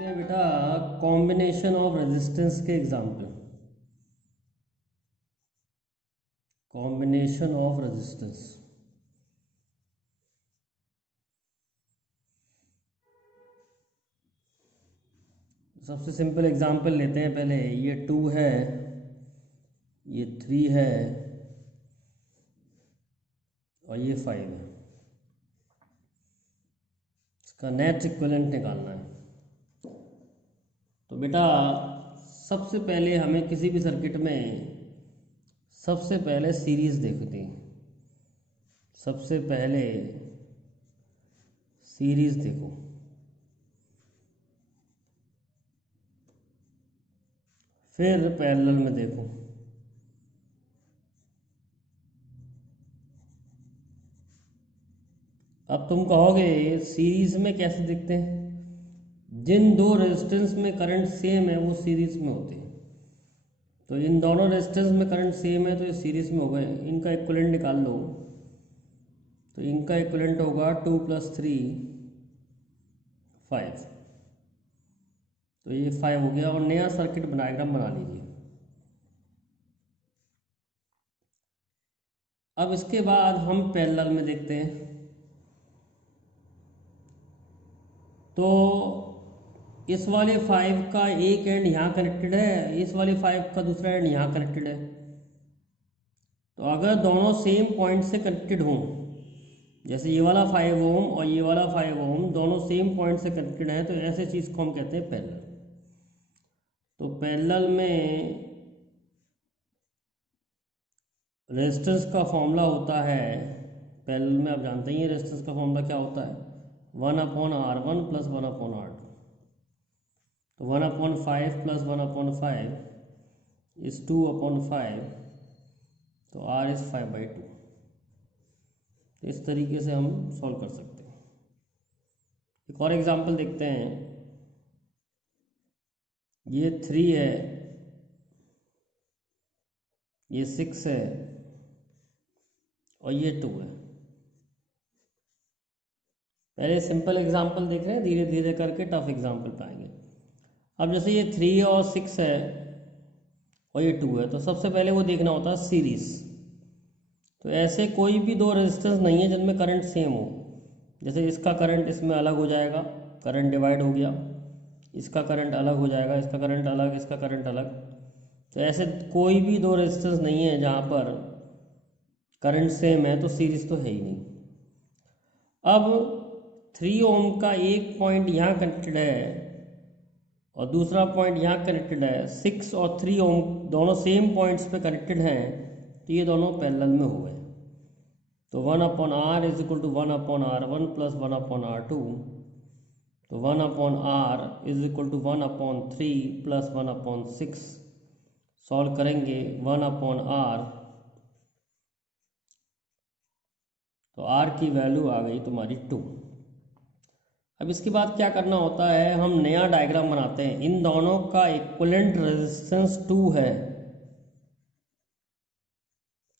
देखते हैं बेटा कॉम्बिनेशन ऑफ रेजिस्टेंस के एग्जाम्पल। कॉम्बिनेशन ऑफ रेजिस्टेंस, सबसे सिंपल एग्जाम्पल लेते हैं पहले। ये 2 है, ये 3 है और ये 5 है। इसका नेट इक्विवेलेंट निकालना है। तो बेटा सबसे पहले हमें किसी भी सर्किट में सबसे पहले सीरीज देखते हैं। सबसे पहले सीरीज देखो, फिर पैरेलल में देखो। अब तुम कहोगे सीरीज में कैसे दिखते हैं? जिन दो रेजिस्टेंस में करंट सेम है वो सीरीज में होते हैं। तो इन दोनों रेजिस्टेंस में करंट सेम है तो ये सीरीज में हो गए। इनका इक्विवेलेंट निकाल लो। तो इनका इक्विवेलेंट होगा 2 + 3 5। तो ये 5 हो गया और नया सर्किट डायग्राम बना लीजिए। अब इसके बाद हम पैरेलल में देखते हैं। तो इस वाले 5 का एक एंड यहाँ कनेक्टेड है, इस वाले 5 का दूसरा एंड यहाँ कनेक्टेड है। तो अगर दोनों सेम पॉइंट से कनेक्टेड हों, जैसे ये वाला 5 ओम और ये वाला 5 ओम दोनों सेम पॉइंट से कनेक्टेड है, तो ऐसे चीज़ को हम कहते हैं पैरेलल। तो पैरेलल में रेजिस्टेंस का फॉर्मूला होता है, पैरेलल में आप जानते ही हैं रेजिस्टेंस का फॉर्मूला क्या होता है, 1/R1 + 1/R2। तो 1/5 + 1/5 इज 2/5। तो R इज 5/2। इस तरीके से हम सॉल्व कर सकते हैं। एक और एग्जांपल देखते हैं। ये 3 है, ये 6 है और ये 2 है। पहले सिंपल एग्जांपल देख रहे हैं, धीरे धीरे करके टफ एग्जांपल पाएंगे। अब जैसे ये 3 और 6 है और ये 2 है, तो सबसे पहले वो देखना होता है सीरीज। तो ऐसे कोई भी दो रेजिस्टेंस नहीं है जिनमें करंट सेम हो। जैसे इसका करंट इसमें अलग हो जाएगा, करंट डिवाइड हो गया, इसका करंट अलग हो जाएगा, इसका करंट अलग, इसका करंट अलग। तो ऐसे कोई भी दो रेजिस्टेंस नहीं है जहाँ पर करंट सेम है, तो सीरीज तो है ही नहीं। अब 3 ओम का एक पॉइंट यहाँ कनेक्टेड है और दूसरा पॉइंट यहाँ कनेक्टेड है। 6 और 3 ओम दोनों सेम पॉइंट्स पे कनेक्टेड हैं, तो ये दोनों पैरेलल में हो गए। तो 1/R = 1/R1 + 1/R2। तो 1/R = 1/3 + 1/6। सॉल्व करेंगे 1/R, तो R की वैल्यू आ गई तुम्हारी 2। अब इसके बाद क्या करना होता है, हम नया डायग्राम बनाते हैं। इन दोनों का इक्विवेलेंट रेजिस्टेंस 2 है,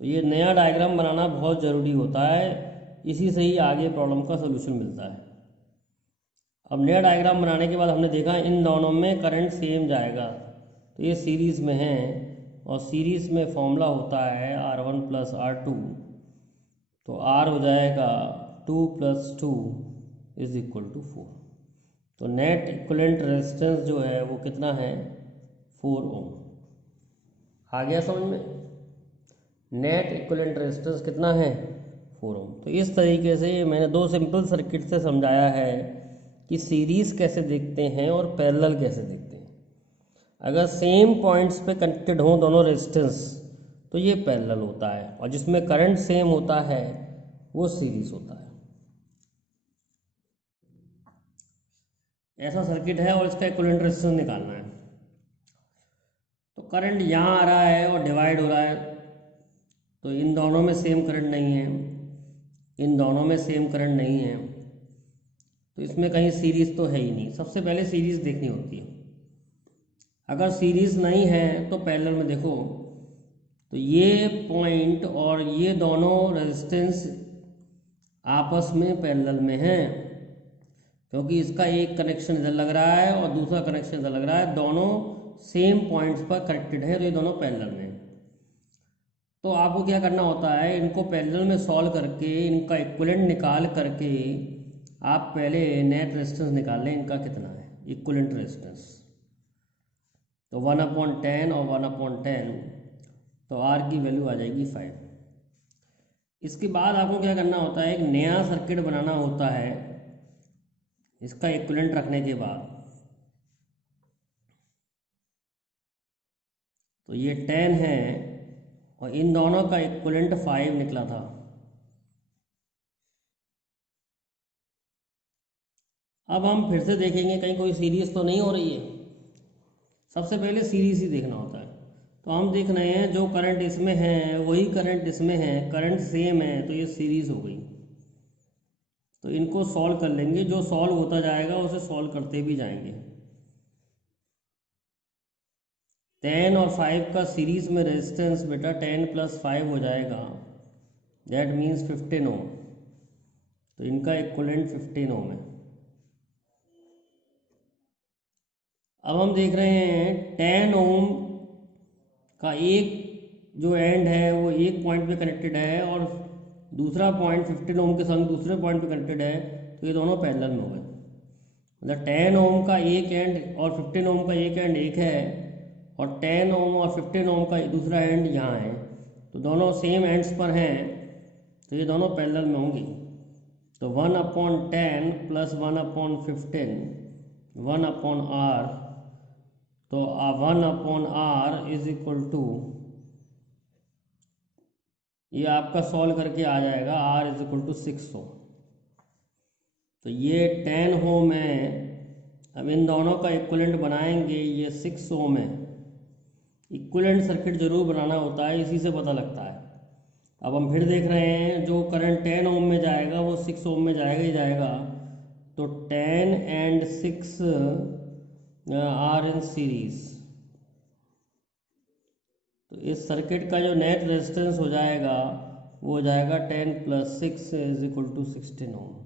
तो ये नया डायग्राम बनाना बहुत ज़रूरी होता है। इसी से ही आगे प्रॉब्लम का सलूशन मिलता है। अब नया डायग्राम बनाने के बाद हमने देखा इन दोनों में करंट सेम जाएगा, तो ये सीरीज़ में है और सीरीज़ में फॉर्मूला होता है R1 + R2। तो R हो जाएगा 2 + 2 = 4। तो नेट इक्विवेलेंट रेजिस्टेंस जो है वो कितना है, 4 ओम। आ गया समझ में? नेट इक्विवेलेंट रेजिस्टेंस कितना है, 4 ओम। तो इस तरीके से मैंने दो सिंपल सर्किट से समझाया है कि सीरीज़ कैसे देखते हैं और पैरेलल कैसे देखते हैं। अगर सेम पॉइंट्स पे कनेक्टेड हों दोनों रेजिस्टेंस, तो ये पैरेलल होता है, और जिसमें करंट सेम होता है वो सीरीज होता है। ऐसा सर्किट है और इसका इक्विवेलेंट रेजिस्टेंस निकालना है। तो करंट यहाँ आ रहा है और डिवाइड हो रहा है, तो इन दोनों में सेम करंट नहीं है, इन दोनों में सेम करंट नहीं है, तो इसमें कहीं सीरीज तो है ही नहीं। सबसे पहले सीरीज देखनी होती है। अगर सीरीज नहीं है तो पैरेलल में देखो। तो ये पॉइंट और ये दोनों रेजिस्टेंस आपस में पैरेलल में हैं, क्योंकि इसका एक कनेक्शन इधर लग रहा है और दूसरा कनेक्शन इधर लग रहा है, दोनों सेम पॉइंट्स पर कनेक्टेड है, तो ये दोनों पैरेलल में हैं। तो आपको क्या करना होता है, इनको पैरेलल में सॉल्व करके इनका इक्विवेलेंट निकाल करके आप पहले नेट रेजिस्टेंस निकाल लें, इनका कितना है इक्विवेलेंट रेजिस्टेंस। तो 1/10 और 1/10, तो आर की वैल्यू आ जाएगी 5। इसके बाद आपको क्या करना होता है, एक नया सर्किट बनाना होता है इसका इक्विवेलेंट रखने के बाद। तो ये 10 है और इन दोनों का इक्विवेलेंट 5 निकला था। अब हम फिर से देखेंगे कहीं कोई सीरीज तो नहीं हो रही है। सबसे पहले सीरीज ही देखना होता है। तो हम देख रहे हैं जो करंट इसमें है वही करंट इसमें है, करंट सेम है, तो ये सीरीज हो गई। तो इनको सॉल्व कर लेंगे, जो सॉल्व होता जाएगा उसे सॉल्व करते भी जाएंगे। 10 और 5 का सीरीज में रेजिस्टेंस बेटा 10 + 5 हो जाएगा, दैट मीन्स 15 ओम। तो इनका इक्विवेलेंट 15 ओम है। अब हम देख रहे हैं 10 ओम का एक जो एंड है वो एक पॉइंट पे कनेक्टेड है और दूसरा पॉइंट 15 ओम के संग दूसरे पॉइंट पे कनेक्टेड है, तो ये दोनों पैरेलल में हो गए। मतलब 10 ओम का एक एंड और 15 ओम का एक एंड एक है, और 10 ओम और 15 ओम का दूसरा एंड यहाँ है, तो दोनों सेम एंड्स पर हैं, तो ये दोनों पैरेलल में होंगी। तो 1/10 + 1/15 1/r, तो 1/r इज इक्वल टू, ये आपका सॉल्व करके आ जाएगा r इज इक्वल टू 6 ओम। तो ये 10 ओम है। अब इन दोनों का इक्विवेलेंट बनाएंगे, ये 6 ओम है। इक्विवेलेंट सर्किट जरूर बनाना होता है, इसी से पता लगता है। अब हम फिर देख रहे हैं जो करंट 10 ओम में जाएगा वो 6 ओम में जाएगा ही जाएगा। तो 10 and 6 आर इन सीरीज। तो इस सर्किट का जो नेट रेजिस्टेंस हो जाएगा वो हो जाएगा 10 + 6 इज इक्वल टू 16 ओम।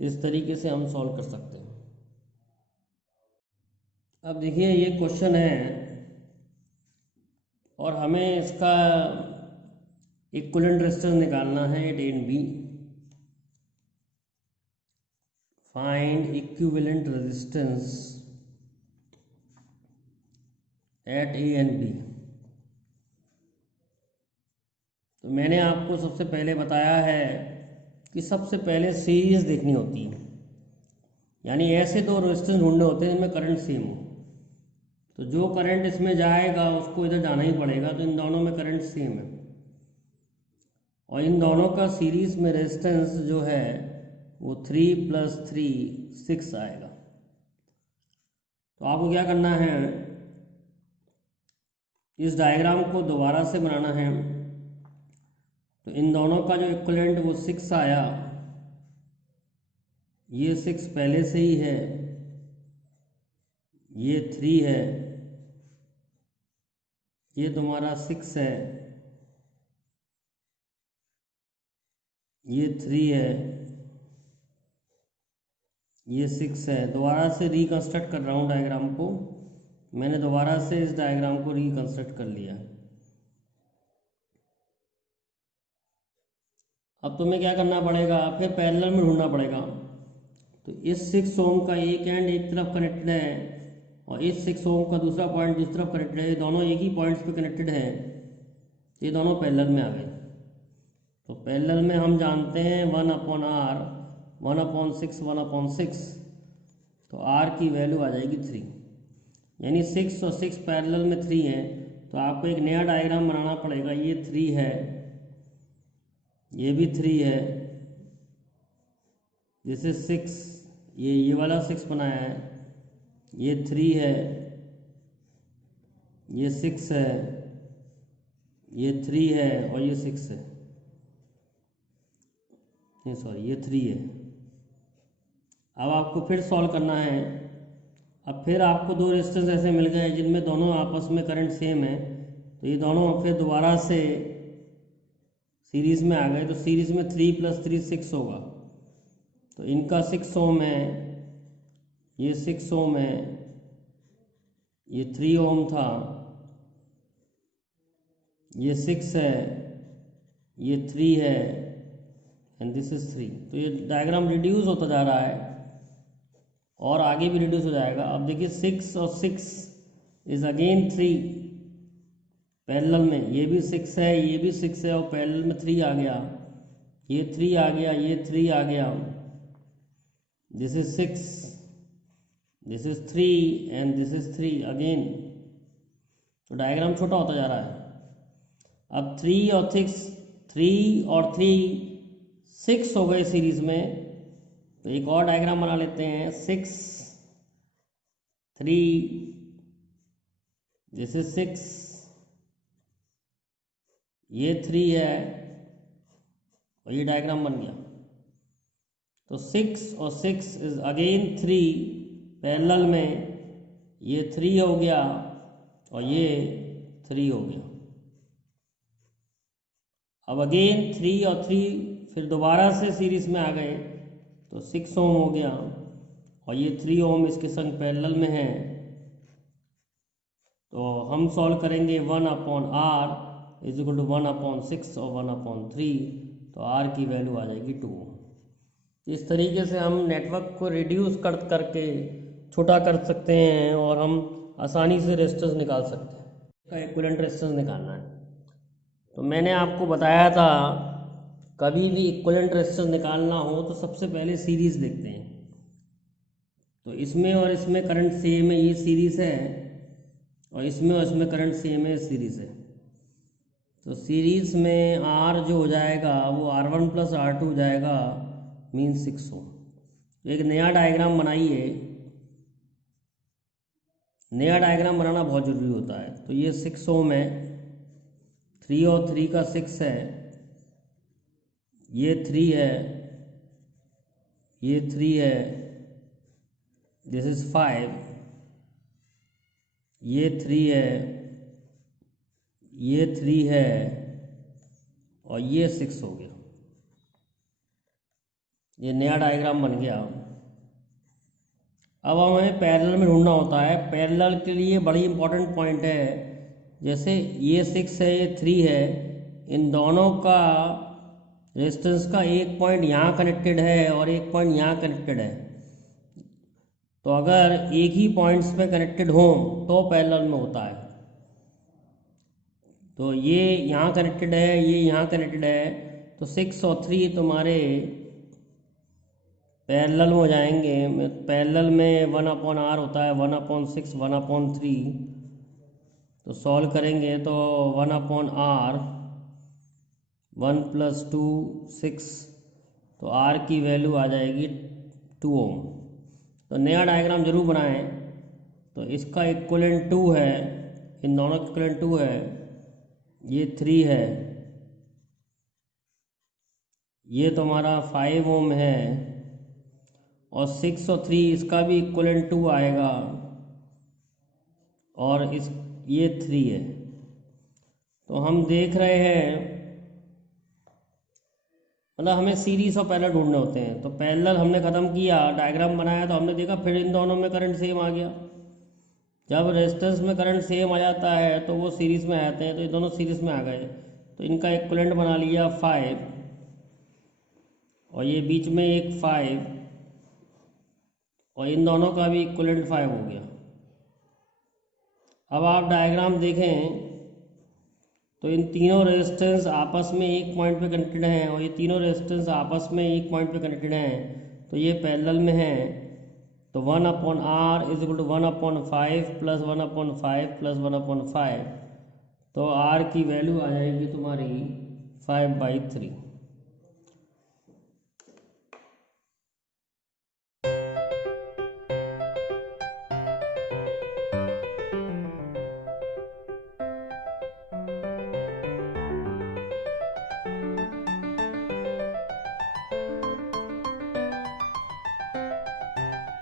इस तरीके से हम सॉल्व कर सकते हैं। अब देखिए ये क्वेश्चन है और हमें इसका इक्विवेलेंट रेजिस्टेंस निकालना है at A and B. Find equivalent resistance at A and B. तो मैंने आपको सबसे पहले बताया है कि सबसे पहले सीरीज देखनी होती है, यानी ऐसे दो रेजिस्टेंस ढूंढने होते हैं जिनमें करंट सेम हो। तो जो करंट इसमें जाएगा उसको इधर जाना ही पड़ेगा, तो इन दोनों में करंट सेम है और इन दोनों का सीरीज में रेजिस्टेंस जो है वो 3 + 3 6 आएगा। तो आपको क्या करना है, इस डायग्राम को दोबारा से बनाना है। तो इन दोनों का जो इक्विवेलेंट वो 6 आया, ये 6 पहले से ही है, ये 3 है, ये तुम्हारा 6 है, ये 3 है, ये 6 है। दोबारा से रिकंस्ट्रक्ट कर रहा हूँ डायग्राम को। मैंने दोबारा से इस डायग्राम को रिकंस्ट्रक्ट कर लिया। अब तुम्हें क्या करना पड़ेगा, फिर पैरेलल में ढूंढना पड़ेगा। तो इस 6 ओम का एक एंड एक तरफ कनेक्टेड है और इस 6 ओम का दूसरा पॉइंट दूसरी तरफ कनेक्टेड है, दोनों एक ही पॉइंट्स पे कनेक्टेड है, ये दोनों पैरेलल में आ गए। तो पैरेलल में हम जानते हैं 1/r 1/6 1/6, तो r की वैल्यू आ जाएगी 3, यानी 6 और 6 पैरेलल में 3 है। तो आपको एक नया डायग्राम बनाना पड़ेगा। ये 3 है, ये भी 3 है, दिस इज 6, ये वाला 6 बनाया है, ये 3 है, ये 6 है, ये 3 है और ये 6 है, नहीं सॉरी ये 3 है। अब आपको फिर सॉल्व करना है। अब फिर आपको दो रेजिस्टेंस ऐसे मिल गए जिनमें दोनों आपस में करंट सेम है, तो ये दोनों फिर दोबारा से सीरीज में आ गए। तो सीरीज में 3 + 3 6 होगा, तो इनका 6 ओम है, ये 6 ओम है, ये 3 ओम था, ये 6 है, ये 3 है, एंड दिस इज 3। तो ये डायग्राम रिड्यूस होता जा रहा है और आगे भी रिड्यूस हो जाएगा। अब देखिए 6 और 6 इज अगेन 3 पैरेलल में, ये भी 6 है, ये भी 6 है और पैरेलल में 3 आ गया, ये 3 आ गया, ये 3 आ गया, this is 6, this is 3 and this is 3 again. तो डायग्राम छोटा होता जा रहा है। अब 3 और 6, 3 और 3 6 हो गए सीरीज में। तो एक और डायग्राम बना लेते हैं, 6 3, दिस इज 6, ये 3 है और ये डायग्राम बन गया। तो 6 और 6 इज अगेन 3 पैरेलल में, ये 3 हो गया और ये 3 हो गया। अब अगेन 3 और 3 फिर दोबारा से सीरीज में आ गए, तो 6 ओम हो गया और ये 3 ओम इसके संग पैरेलल में है। तो हम सॉल्व करेंगे 1/r इज इक्वल टू 1/6 और 1/3, तो r की वैल्यू आ जाएगी 2 ओम। इस तरीके से हम नेटवर्क को रिड्यूस करके छोटा कर सकते हैं और हम आसानी से रेजिस्टेंस निकाल सकते हैं। इसका इक्विवेलेंट रेजिस्टेंस निकालना है। तो मैंने आपको बताया था कभी भी इक्विवेलेंट रेजिस्टेंस निकालना हो तो सबसे पहले सीरीज देखते हैं। तो इसमें और इसमें करंट सेम है, ये सीरीज है, और इसमें करंट सेम है, सीरीज है। तो सीरीज में R जो हो जाएगा वो R1 + R2 हो जाएगा, मीन 6 ओम। तो एक नया डायग्राम बनाइए, नया डायग्राम बनाना बहुत ज़रूरी होता है। तो ये 6 ओम है, 3 और 3 का 6 है, ये 3 है, ये 3 है, दिस इज 5, ये 3 है, ये 3 है और ये 6 हो गया। ये नया डायग्राम बन गया। अब हमें पैरेलल में ढूंढना होता है। पैरेलल के लिए बड़ी इंपॉर्टेंट पॉइंट है, जैसे ये 6 है, ये 3 है, इन दोनों का रेजिस्टेंस का एक पॉइंट यहाँ कनेक्टेड है और एक पॉइंट यहाँ कनेक्टेड है। तो अगर एक ही पॉइंट्स पे कनेक्टेड हो तो पैरेलल में होता है। तो ये यहाँ कनेक्टेड है, ये यहाँ कनेक्टेड है, तो 6 और 3 तुम्हारे पैरेलल में हो जाएंगे। पैरेलल में 1/r होता है, 1/6, 1/3। तो सॉल्व करेंगे तो 1/r, 1 + 2 6, तो r की वैल्यू आ जाएगी 2 ओम। तो नया डायग्राम जरूर बनाएं। तो इसका इक्विवेलेंट 2 है, इन दोनों का इक्विवेलेंट 2 है, ये 3 है, ये तुम्हारा 5 ओम है, और 6 और 3 इसका भी इक्विवेलेंट 2 आएगा, और ये 3 है। तो हम देख रहे हैं, मतलब हमें सीरीज और पैरेलल ढूंढने होते हैं। तो पैरेलल हमने ख़त्म किया, डायग्राम बनाया, तो हमने देखा फिर इन दोनों में करंट सेम आ गया। जब रेजिस्टेंस में करंट सेम आ जाता है तो वो सीरीज में आ जाते हैं। तो ये दोनों सीरीज में आ गए, तो इनका इक्विवेलेंट बना लिया 5, और ये बीच में एक 5, और इन दोनों का भी इक्विवेलेंट 5 हो गया। अब आप डायग्राम देखें तो इन तीनों रेजिस्टेंस आपस में एक पॉइंट पे कनेक्टेड हैं, और ये तीनों रेजिस्टेंस आपस में एक पॉइंट पे कनेक्टेड हैं, तो ये पैरेलल में हैं। तो 1/r इज इक्वल टू 1/5 + 1/5 + 1/5, तो r की वैल्यू आ जाएगी तुम्हारी 5/3।